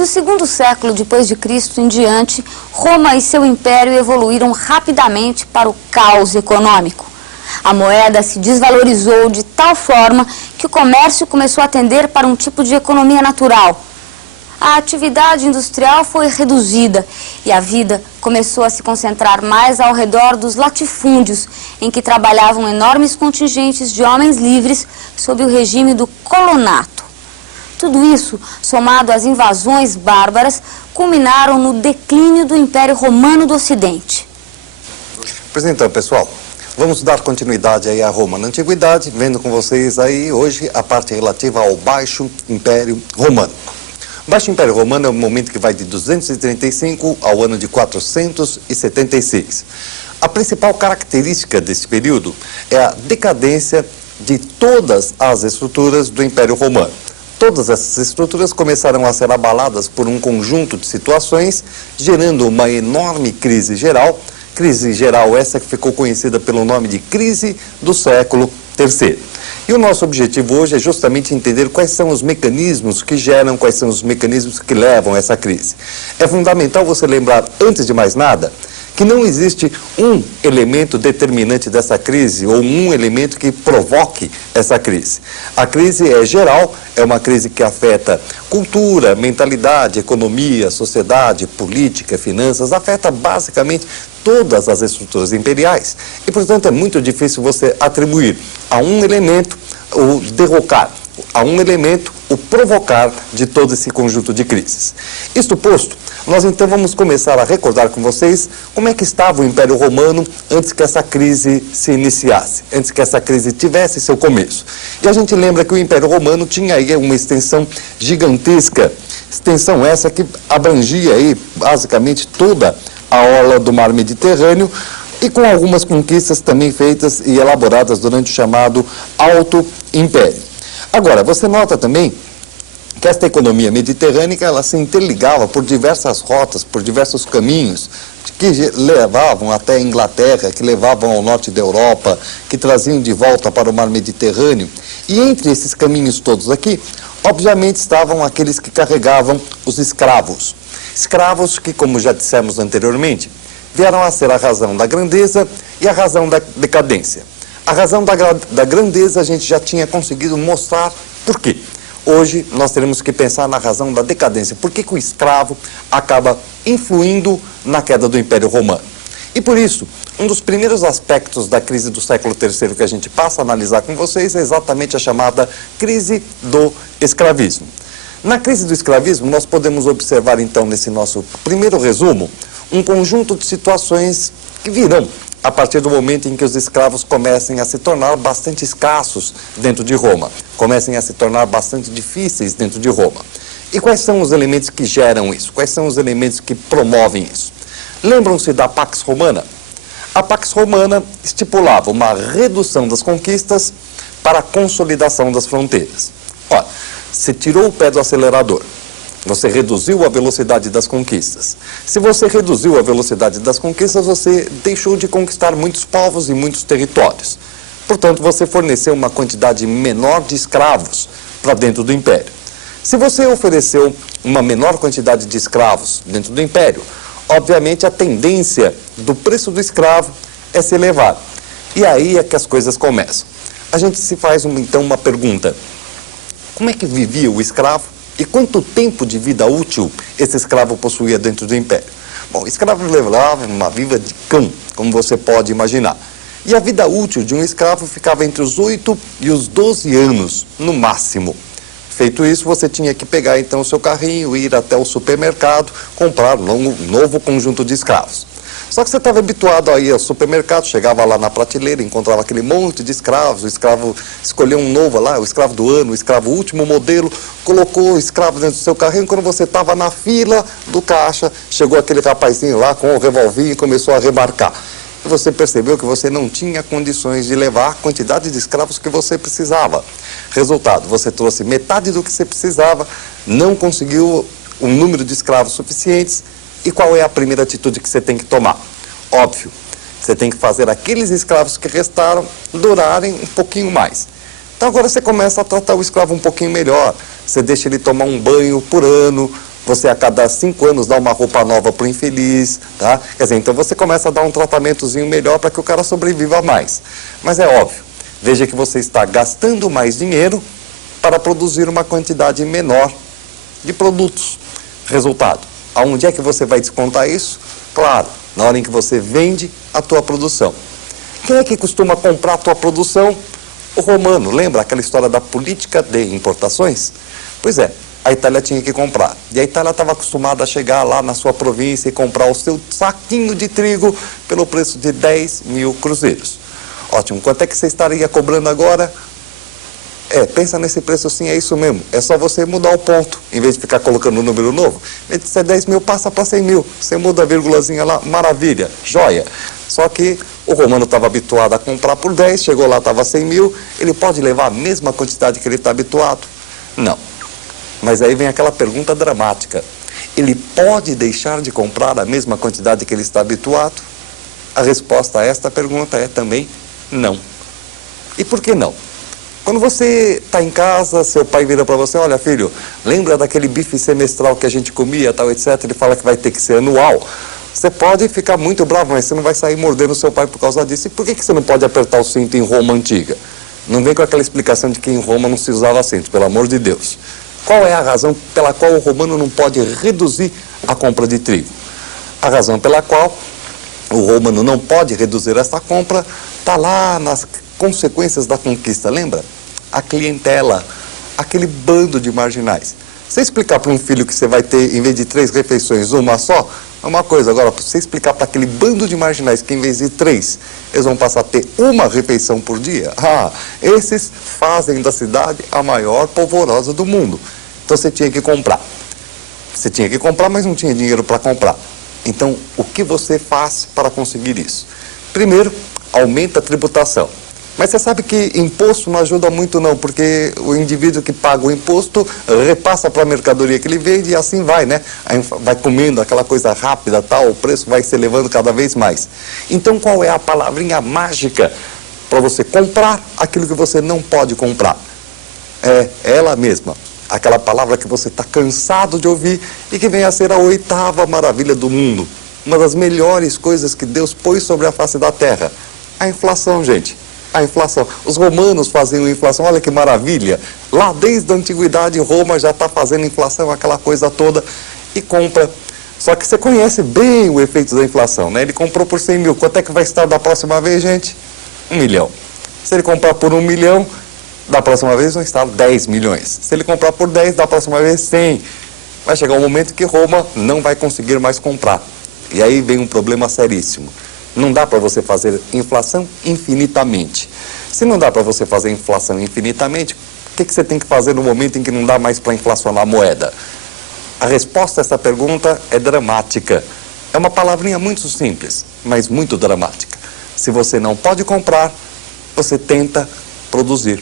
Do segundo século depois de Cristo em diante, Roma e seu império evoluíram rapidamente para o caos econômico. A moeda se desvalorizou de tal forma que o comércio começou a tender para um tipo de economia natural. A atividade industrial foi reduzida e a vida começou a se concentrar mais ao redor dos latifúndios, em que trabalhavam enormes contingentes de homens livres sob o regime do colonato. Tudo isso, somado às invasões bárbaras, culminaram no declínio do Império Romano do Ocidente. Pois então, pessoal, vamos dar continuidade aí a Roma na Antiguidade, vendo com vocês aí hoje a parte relativa ao Baixo Império Romano. O Baixo Império Romano é um momento que vai de 235 ao ano de 476. A principal característica desse período é a decadência de todas as estruturas do Império Romano. Todas essas estruturas começaram a ser abaladas por um conjunto de situações, gerando uma enorme crise geral essa que ficou conhecida pelo nome de crise do século III. E o nosso objetivo hoje é justamente entender quais são os mecanismos que geram, quais são os mecanismos que levam a essa crise. É fundamental você lembrar, antes de mais nada, que não existe um elemento determinante dessa crise ou um elemento que provoque essa crise. A crise é geral, é uma crise que afeta cultura, mentalidade, economia, sociedade, política, finanças, afeta basicamente todas as estruturas imperiais. E, portanto, é muito difícil você atribuir a um elemento o derrocar, a um elemento o provocar de todo esse conjunto de crises. Isto posto, nós então vamos começar a recordar com vocês como é que estava o Império Romano antes que essa crise se iniciasse, antes que essa crise tivesse seu começo. E a gente lembra que o Império Romano tinha aí uma extensão gigantesca, extensão essa que abrangia aí basicamente toda a orla do Mar Mediterrâneo, e com algumas conquistas também feitas e elaboradas durante o chamado Alto Império. Agora, você nota também que esta economia mediterrânica ela se interligava por diversas rotas, por diversos caminhos, que levavam até a Inglaterra, que levavam ao norte da Europa, que traziam de volta para o Mar Mediterrâneo. E entre esses caminhos todos aqui, obviamente estavam aqueles que carregavam os escravos. Escravos que, como já dissemos anteriormente, vieram a ser a razão da grandeza e a razão da decadência. A razão da grandeza a gente já tinha conseguido mostrar por quê. Hoje nós teremos que pensar na razão da decadência. Por que que o escravo acaba influindo na queda do Império Romano? E por isso, um dos primeiros aspectos da crise do século III que a gente passa a analisar com vocês é exatamente a chamada crise do escravismo. Na crise do escravismo, nós podemos observar então nesse nosso primeiro resumo um conjunto de situações que virão a partir do momento em que os escravos comecem a se tornar bastante escassos dentro de Roma, comecem a se tornar bastante difíceis dentro de Roma. E quais são os elementos que geram isso? Quais são os elementos que promovem isso? Lembram-se da Pax Romana? A Pax Romana estipulava uma redução das conquistas para a consolidação das fronteiras. Olha, você tirou o pé do acelerador. Você reduziu a velocidade das conquistas. Se você reduziu a velocidade das conquistas, você deixou de conquistar muitos povos e muitos territórios. Portanto, você forneceu uma quantidade menor de escravos para dentro do império. Se você ofereceu uma menor quantidade de escravos dentro do império, obviamente a tendência do preço do escravo é se elevar. E aí é que as coisas começam. A gente se faz então uma pergunta. Como é que vivia o escravo? E quanto tempo de vida útil esse escravo possuía dentro do império? Bom, o escravo levava uma vida de cão, como você pode imaginar. E a vida útil de um escravo ficava entre os 8 e os 12 anos, no máximo. Feito isso, você tinha que pegar então o seu carrinho, ir até o supermercado, comprar um novo conjunto de escravos. Só que você estava habituado a ir ao supermercado, chegava lá na prateleira, encontrava aquele monte de escravos, o escravo escolheu um novo lá, o escravo do ano, o escravo último modelo, colocou o escravo dentro do seu carrinho. Quando você estava na fila do caixa, chegou aquele rapazinho lá com o revolvinho e começou a remarcar. E você percebeu que você não tinha condições de levar a quantidade de escravos que você precisava. Resultado, você trouxe metade do que você precisava, não conseguiu um número de escravos suficientes. E qual é a primeira atitude que você tem que tomar? Óbvio, você tem que fazer aqueles escravos que restaram durarem um pouquinho mais. Então agora você começa a tratar o escravo um pouquinho melhor. Você deixa ele tomar um banho por ano, Você a cada 5 anos dá uma roupa nova para o infeliz, tá? Quer dizer, então você começa a dar um tratamentozinho melhor para que o cara sobreviva mais. Mas é óbvio, veja que você está gastando mais dinheiro para produzir uma quantidade menor de produtos. Resultado, aonde é que você vai descontar isso? Claro, na hora em que você vende a tua produção. Quem é que costuma comprar a tua produção? O romano, lembra aquela história da política de importações? Pois é, a Itália tinha que comprar. E a Itália estava acostumada a chegar lá na sua província e comprar o seu saquinho de trigo pelo preço de 10 mil cruzeiros. Ótimo, quanto é que você estaria cobrando agora? Pensa nesse preço assim, é isso mesmo. É só você mudar o ponto, em vez de ficar colocando um número novo. Em vez de ser 10 mil, passa para 100 mil. Você muda a vírgulazinha lá, maravilha, joia. Só que o romano estava habituado a comprar por 10, chegou lá, estava 100 mil. Ele pode levar a mesma quantidade que ele está habituado? Não. Mas aí vem aquela pergunta dramática. Ele pode deixar de comprar a mesma quantidade que ele está habituado? A resposta a esta pergunta é também não. E por que não? Quando você está em casa, seu pai vira para você, olha filho, lembra daquele bife semestral que a gente comia, tal, etc. Ele fala que vai ter que ser anual. Você pode ficar muito bravo, mas você não vai sair mordendo seu pai por causa disso. E por que você não pode apertar o cinto em Roma antiga? Não vem com aquela explicação de que em Roma não se usava cinto, pelo amor de Deus. Qual é a razão pela qual o romano não pode reduzir a compra de trigo? A razão pela qual o romano não pode reduzir essa compra está lá nas consequências da conquista, lembra? A clientela, aquele bando de marginais. Você explicar para um filho que você vai ter, em vez de 3 refeições, uma só, é uma coisa. Agora, para você explicar para aquele bando de marginais que em vez de 3, eles vão passar a ter uma refeição por dia, esses fazem da cidade a maior polvorosa do mundo. Então você tinha que comprar. Você tinha que comprar, mas não tinha dinheiro para comprar. Então, o que você faz para conseguir isso? Primeiro, aumenta a tributação. Mas você sabe que imposto não ajuda muito não, porque o indivíduo que paga o imposto repassa para a mercadoria que ele vende e assim vai, né? Aí vai comendo aquela coisa rápida, tal, o preço vai se elevando cada vez mais. Então qual é a palavrinha mágica para você comprar aquilo que você não pode comprar? É ela mesma, aquela palavra que você está cansado de ouvir e que vem a ser a 8ª maravilha do mundo. Uma das melhores coisas que Deus pôs sobre a face da terra. A inflação, gente. A inflação. Os romanos faziam inflação, olha que maravilha. Lá desde a antiguidade, Roma já está fazendo inflação, aquela coisa toda, e compra. Só que você conhece bem o efeito da inflação, né? Ele comprou por 100 mil. Quanto é que vai estar da próxima vez, gente? 1 milhão. Se ele comprar por 1 milhão, da próxima vez vão estar 10 milhões. Se ele comprar por 10, da próxima vez 100. Vai chegar um momento que Roma não vai conseguir mais comprar. E aí vem um problema seríssimo. Não dá para você fazer inflação infinitamente. Se não dá para você fazer inflação infinitamente, o que você tem que fazer no momento em que não dá mais para inflacionar a moeda? A resposta a essa pergunta é dramática. É uma palavrinha muito simples, mas muito dramática. Se você não pode comprar, você tenta produzir.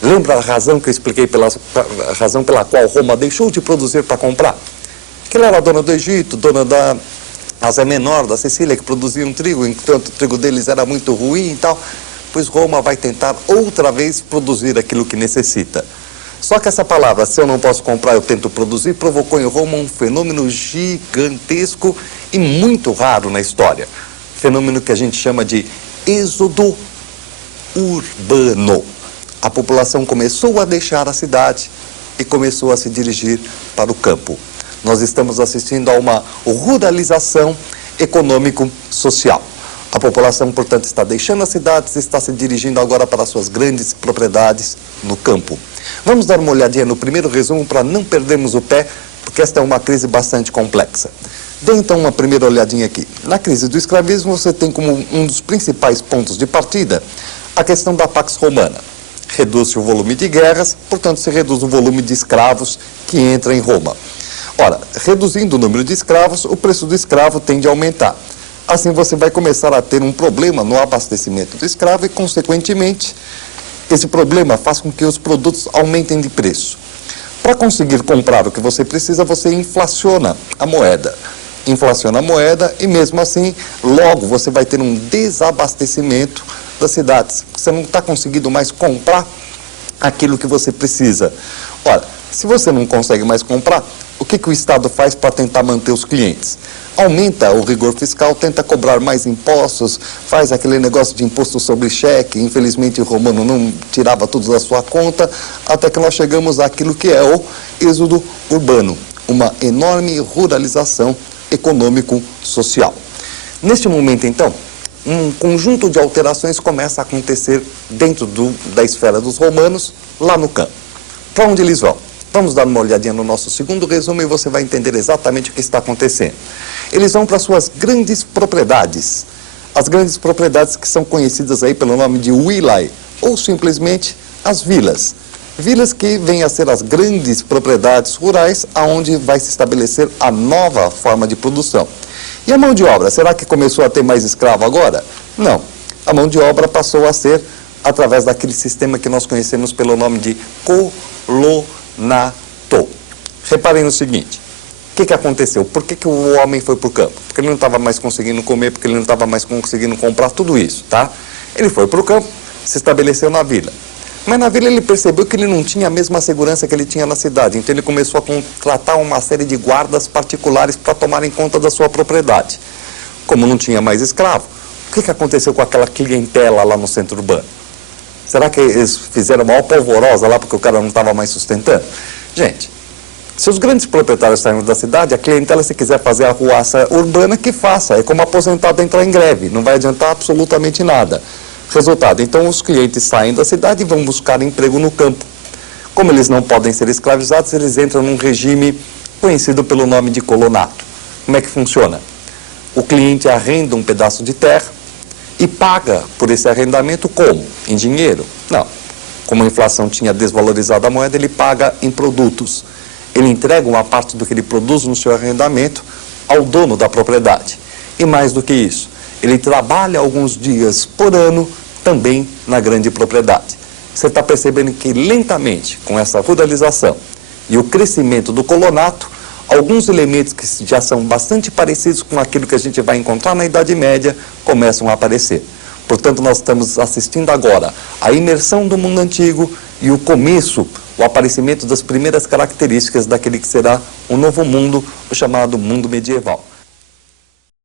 Lembra a razão que eu expliquei, a razão pela qual Roma deixou de produzir para comprar? Que ela era dona do Egito, dona da Ásia Menor, da Sicília, que produziam trigo, enquanto o trigo deles era muito ruim e tal. Pois Roma vai tentar outra vez produzir aquilo que necessita. Só que essa palavra, se eu não posso comprar, eu tento produzir, provocou em Roma um fenômeno gigantesco e muito raro na história. Fenômeno que a gente chama de êxodo urbano. A população começou a deixar a cidade e começou a se dirigir para o campo. Nós estamos assistindo a uma ruralização econômico-social. A população, portanto, está deixando as cidades e está se dirigindo agora para suas grandes propriedades no campo. Vamos dar uma olhadinha no primeiro resumo para não perdermos o pé, porque esta é uma crise bastante complexa. Dê então uma primeira olhadinha aqui. Na crise do escravismo, você tem como um dos principais pontos de partida a questão da Pax Romana. Reduz-se o volume de guerras, portanto, se reduz o volume de escravos que entra em Roma. Ora, reduzindo o número de escravos, o preço do escravo tende a aumentar. Assim você vai começar a ter um problema no abastecimento do escravo e, consequentemente, esse problema faz com que os produtos aumentem de preço. Para conseguir comprar o que você precisa, você inflaciona a moeda. Inflaciona a moeda e, mesmo assim, logo você vai ter um desabastecimento das cidades. Você não está conseguindo mais comprar aquilo que você precisa. Ora, se você não consegue mais comprar, o que o Estado faz para tentar manter os clientes? Aumenta o rigor fiscal, tenta cobrar mais impostos, faz aquele negócio de imposto sobre cheque. Infelizmente, o Romano não tirava tudo da sua conta, até que nós chegamos àquilo que é o êxodo urbano, uma enorme ruralização econômico-social. Neste momento, então, um conjunto de alterações começa a acontecer dentro da esfera dos romanos, lá no campo. Para onde eles vão? Vamos dar uma olhadinha no nosso segundo resumo e você vai entender exatamente o que está acontecendo. Eles vão para suas grandes propriedades, as grandes propriedades que são conhecidas aí pelo nome de vilae, ou simplesmente as vilas. Vilas que vêm a ser as grandes propriedades rurais, aonde vai se estabelecer a nova forma de produção. E a mão de obra, será que começou a ter mais escravo agora? Não. A mão de obra passou a ser através daquele sistema que nós conhecemos pelo nome de colonato. Reparem no seguinte, o que aconteceu? Por que o homem foi para o campo? Porque ele não estava mais conseguindo comer, porque ele não estava mais conseguindo comprar tudo isso, tá? Ele foi para o campo, se estabeleceu na vila. Mas na vila ele percebeu que ele não tinha a mesma segurança que ele tinha na cidade. Então ele começou a contratar uma série de guardas particulares para tomarem conta da sua propriedade. Como não tinha mais escravo, o que aconteceu com aquela clientela lá no centro urbano? Será que eles fizeram uma maior polvorosa lá porque o cara não estava mais sustentando? Gente, se os grandes proprietários saíram da cidade, a clientela, se quiser fazer a arruaça urbana, que faça. É como aposentado entrar em greve, não vai adiantar absolutamente nada. Resultado, então os clientes saem da cidade e vão buscar emprego no campo. Como eles não podem ser escravizados, eles entram num regime conhecido pelo nome de colonato. Como é que funciona? O cliente arrenda um pedaço de terra e paga por esse arrendamento como? Em dinheiro? Não. Como a inflação tinha desvalorizado a moeda, ele paga em produtos. Ele entrega uma parte do que ele produz no seu arrendamento ao dono da propriedade. E mais do que isso, ele trabalha alguns dias por ano também na grande propriedade. Você está percebendo que lentamente, com essa ruralização e o crescimento do colonato, alguns elementos que já são bastante parecidos com aquilo que a gente vai encontrar na Idade Média começam a aparecer. Portanto, nós estamos assistindo agora à imersão do mundo antigo e o começo, o aparecimento das primeiras características daquele que será o novo mundo, o chamado mundo medieval.